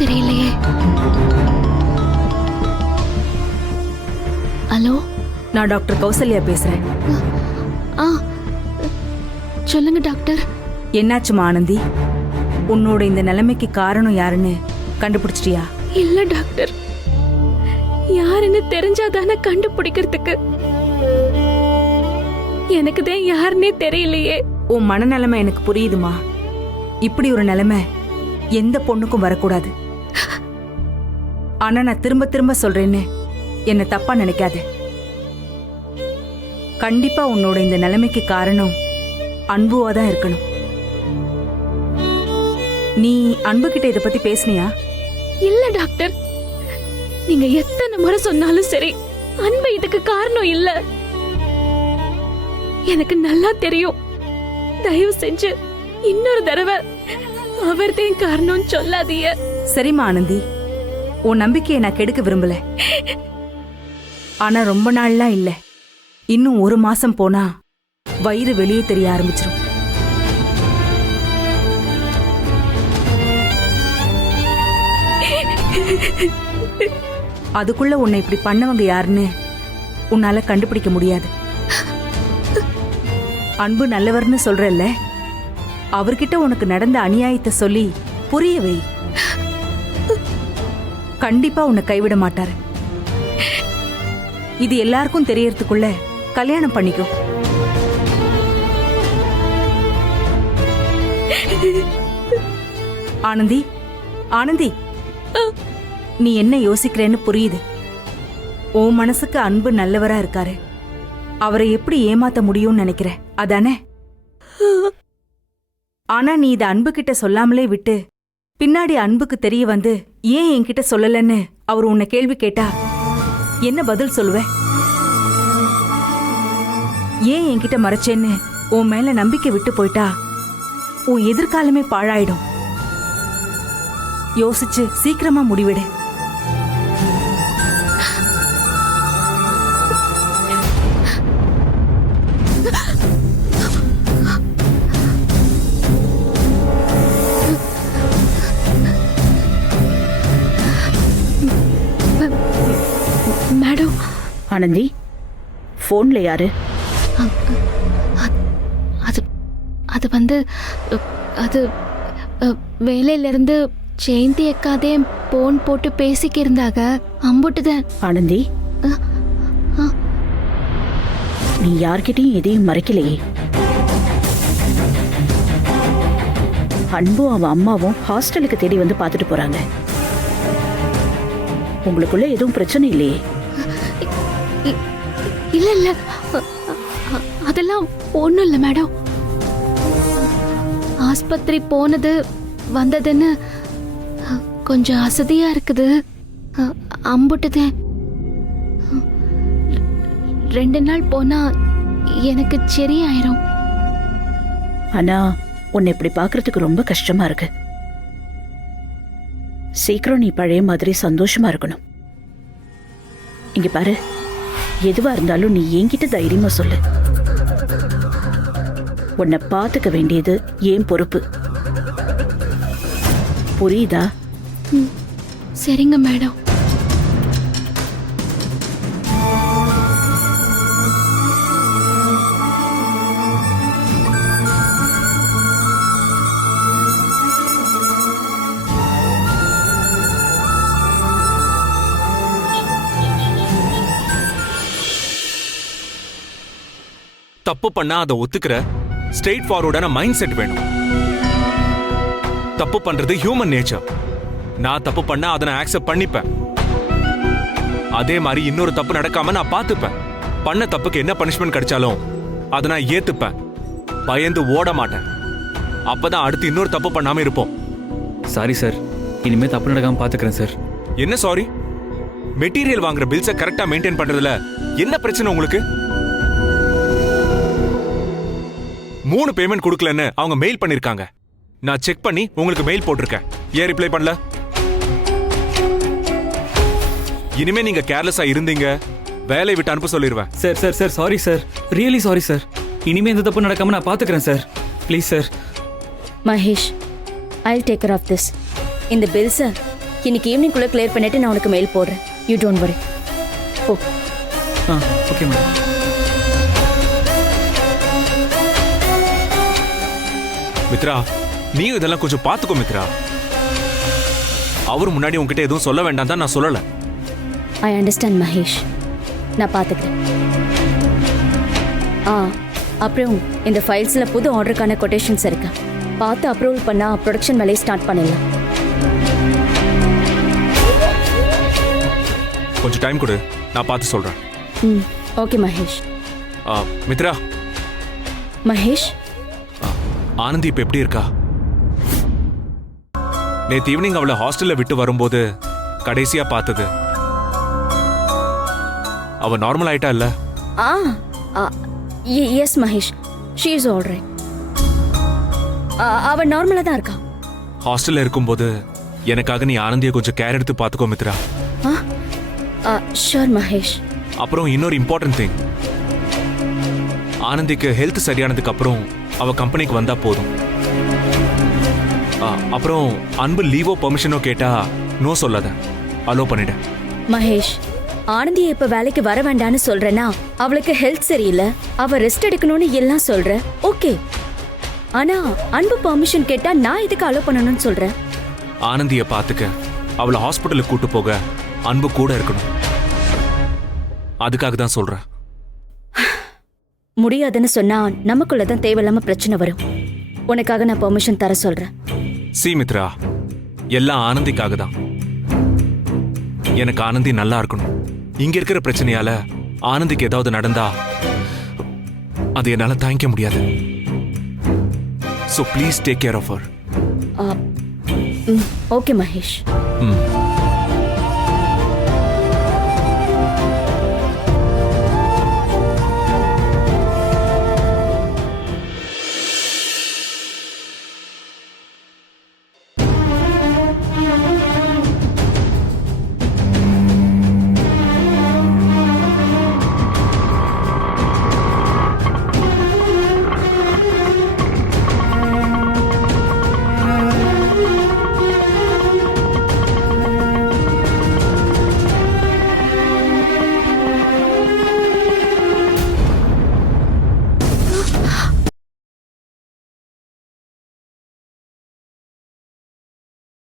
தெரியலையே. ஹலோ, நான் டாக்டர் கௌசல்யா பேசுறேன். ஆ சொல்லுங்க டாக்டர். என்னாச்சுமா ஆனந்தி? உன்னோட இந்த நிலைமைக்கு காரணம் யாருன்னு கண்டுபிடிச்சிட்டியா? இல்ல டாக்டர், யாருன்னு தெரிஞ்சாதானே கண்டுபிடிக்கிறதுக்கு. எனக்கு தான் யாருன்னே தெரியலையே. உன் மனநிலைமை எனக்கு புரியுதுமா. இப்படி ஒரு நிலைமை எந்த பொண்ணுக்கும் வரக்கூடாது. ஆனா நான் திரும்ப திரும்ப சொல்றேன்னு என்ன தப்பா நினைக்காத. கண்டிப்பா உன்னோட இந்த நிலைமைக்கு காரணம் அன்புவா தான் இருக்கணும். நீ அன்பு கிட்ட இத பத்தி பேசுனியா? இல்ல டாக்டர், நீங்க எத்தனை முறை சொன்னாலும் சரி, அன்பு இதுக்கு காரணம் இல்ல. எனக்கு நல்லா தெரியும். தயவு செஞ்சு இன்னொரு தடவை அவர்தான் காரணம் சொல்லாதீங்க. சரிம்மா ஆனந்தி, உன் நம்பிக்கையை நான் கெடுக்க விரும்பல. ஆனா ரொம்ப நாள்லாம் இல்ல, இன்னும் 1 மாசம் போனா வயிறு வெளியே தெரிய ஆரம்பிச்சிரும். அதுக்குள்ள உன்னை இப்படி பண்ணவங்க யாருன்னு உன்னால கண்டுபிடிக்க முடியாது. அன்பு நல்லவர்னு சொல்றல்ல, அவர்கிட்ட உனக்கு நடந்த அநியாயத்தை சொல்லி புரிய வை. கண்டிப்பா உன்னை கைவிட மாட்டாரு. இது எல்லாருக்கும் தெரியறதுக்குள்ள கல்யாணம் பண்ணிக்கோ. ஆனந்தி, ஆனந்தி, நீ என்ன யோசிக்கிறேன்னு புரியுது. உன் மனசுக்கு அன்பு நல்லவரா இருக்காரு. அவரை எப்படி ஏமாத்த முடியும்னு நினைக்கிற, அதானே? ஆனா நீ இத அன்பு கிட்ட சொல்லாமலே விட்டு பின்னாடி அன்புக்கு தெரிய வந்து ஏன் என்கிட்ட சொல்லலன்னு அவர் உன்னை கேள்வி கேட்டா என்ன பதில் சொல்லுவ? ஏன் என்கிட்ட மறைச்சேன்னு உன் மேல நம்பிக்கை விட்டு போயிட்டா உன் எதிர்காலமே பாழாயிடும். யோசிச்சு சீக்கிரமா முடிவிடு. மேடம். ஆனந்தி, போன்ல யாரு? அது அது வந்து அது வேலையில இருந்து ஜெயந்தி அக்காதே போன் போட்டு பேசிக்கிருந்தாக. அம்புட்டுதான். ஆனந்தி, நீ யார்கிட்டயும் எதையும் மறைக்கலையே. அன்பும் அவன் அம்மாவும் ஹாஸ்டலுக்கு தேடி வந்து பார்த்துட்டு போறாங்க. உங்களுக்குள்ள எதுவும் பிரச்சனை இல்லையே? இல்ல இல்ல, அதெல்லாம் ஒண்ணும் இல்ல மேடம். ஆஸ்பத்திரி போனது வந்ததுன்னு கொஞ்சம் அசதியா இருக்குது. அம்புட்டுதேன். 2 நாள் போனா எனக்கு சரியாயிரும். ஆனா உன்னை இப்படி பாக்குறதுக்கு ரொம்ப கஷ்டமா இருக்கு. சீக்கிரம் நீ பழைய மாதிரி சந்தோஷமா இருக்கணும். இங்க பாரு, எதுவா இருந்தாலும் நீ என்கிட்ட தைரியமா சொல்லு. உன்னை பாத்துக்க வேண்டியது ஏன் பொறுப்பு. புரியுதா? சரிங்க மேடம். தப்பு பண்ணா அதை ஒத்துக்கிற ஸ்ட்ரெயிட் ஃபார்வர்டான மைண்ட் செட் வேணும். தப்பு பண்றது ஹியூமன் நேச்சர். நான் தப்பு பண்ணா அதை நான் ஆக்செப்ட் பண்ணிப்பேன். அதே மாதிரி இன்னொரு தப்பு நடக்காம நான் பார்த்துப்பேன். பண்ண தப்புக்கு என்ன பனிஷ்மெண்ட் கிடைச்சாலும் அதை நான் ஏத்துப்பேன். பயந்து ஓட மாட்டேன். அப்பதான் அடுத்து இன்னொரு தப்பு பண்ணாம இருப்போம். சாரி சார், இனிமே தப்பு நடக்காம பாத்துக்கிறேன் சார். என்ன சாரி? மெட்டீரியல் வாங்குற பில்ஸை கரெக்டா மெயின்டைன் பண்றதுல என்ன பிரச்சனை உங்களுக்கு? 3 பேமெண்ட் கொடுக்கலன்னு அவங்க மெயில் பண்ணிருக்காங்க. நான் செக் பண்ணி உங்களுக்கு மெயில் போட்டிருக்கேன். ஏன் ரிப்ளை பண்ணல? இனிமே நீங்க கேர்லெஸ்ஸா இருந்தீங்க, வேலையை விட்டு அனுப்ப சொல்லிடுவேன். Sir sir sir sorry sir, really sorry sir. இனிமே இந்த தப்பு நடக்காம நான் பாத்துக்கிறேன் sir. Please sir. Mahesh, I'll take care of this. இந்த பில்ஸை இன்னைக்கு ஈவினிங்குள்ள கிளியர் பண்ணிட்டு நான் உனக்கு மெயில் போடுறேன். You don't worry. Oh ah okay madam. Mithra, நீயும் இதெல்லாம் கொஞ்சம் பார்த்துக்கோ மித்ரா. அவர் முன்னாடி உன்கிட்ட எதுவும் சொல்ல வேண்டாம் தான் நான் சொல்லல. ஐ அண்டர்ஸ்டாண்ட் மகேஷ், நான் பார்த்துக்கிறேன். அப்புறம் இந்த ஃபைல்ஸில் புது ஆர்டருக்கான கொட்டேஷன்ஸ் இருக்கு. பார்த்து அப்ரூவல் பண்ணால் ப்ரொடக்ஷன் வேலையை ஸ்டார்ட் பண்ணிடலாம். கொஞ்சம் டைம் கொடு, நான் பார்த்து சொல்றேன். ம் ஓகே மகேஷ். மித்ரா, மகேஷ், ஆனந்தி இப்ப எப்படி இருக்கா? நேத்து ஈவினிங் அவளை ஹாஸ்டல்ல விட்டு வரும்போது கடைசியா பார்த்தது. அவ நார்மல் ஆயிட்டா இல்ல? Yes Mahesh, she is all right. அவ நார்மலாக தான் இருக்கா. ஹாஸ்டல்ல இருக்கும்போது எனக்காக நீ ஆனந்தியை கொஞ்சம் கேர் எடுத்து பார்த்துக்கோ மித்ரா. ஷூர் மகேஷ். அப்புறம் இன்னொரு இம்பார்ட்டன்ட் திங், ஆனந்திக்கு ஹெல்த் சரியானதுக்கு அப்புறம் அவ கம்பெனிக்கு வந்தா போதும். அப்புறம் அன்பு லீவோ பெர்மிஷனோ கேட்டா நோ சொல்லாத, அலோ பண்ணிட. மகேஷ், ஆனந்தியை இப்ப வேலைக்கு வர வேண்டான்னு சொல்றேன்னா அவளுக்கு ஹெல்த் சரியில்லை, அவ ரெஸ்ட் எடுக்கணும்னு எல்லாம் சொல்ற. ஓகே, ஆனா அன்பு பெர்மிஷன் கேட்டா நான் இதுக்கு அலோ பண்ணணும்னு சொல்றேன். ஆனந்தியை பார்த்துக்க, அவளை ஹாஸ்பிட்டலுக்கு கூட்டு போக அன்பு கூட இருக்கணும். அதுக்காக தான் சொல்றேன். முடியாதுன்னு சொன்னா நமக்குள்ளதான் தேவையில்லாம பிரச்சனை வரும். உனக்காக நான் பெர்மிஷன் தர சொல்றேன். சி மித்ரா, எல்லாம் ஆனந்திக்காக தான். எனக்கு ஆனந்தி நல்லா இருக்கணும். இங்க இருக்கிற பிரச்சனையால ஆனந்திக்கு ஏதாவது நடந்தா அது என்னால தாங்கிக்க முடியாது. So please take care of her. Okay Mahesh. ம்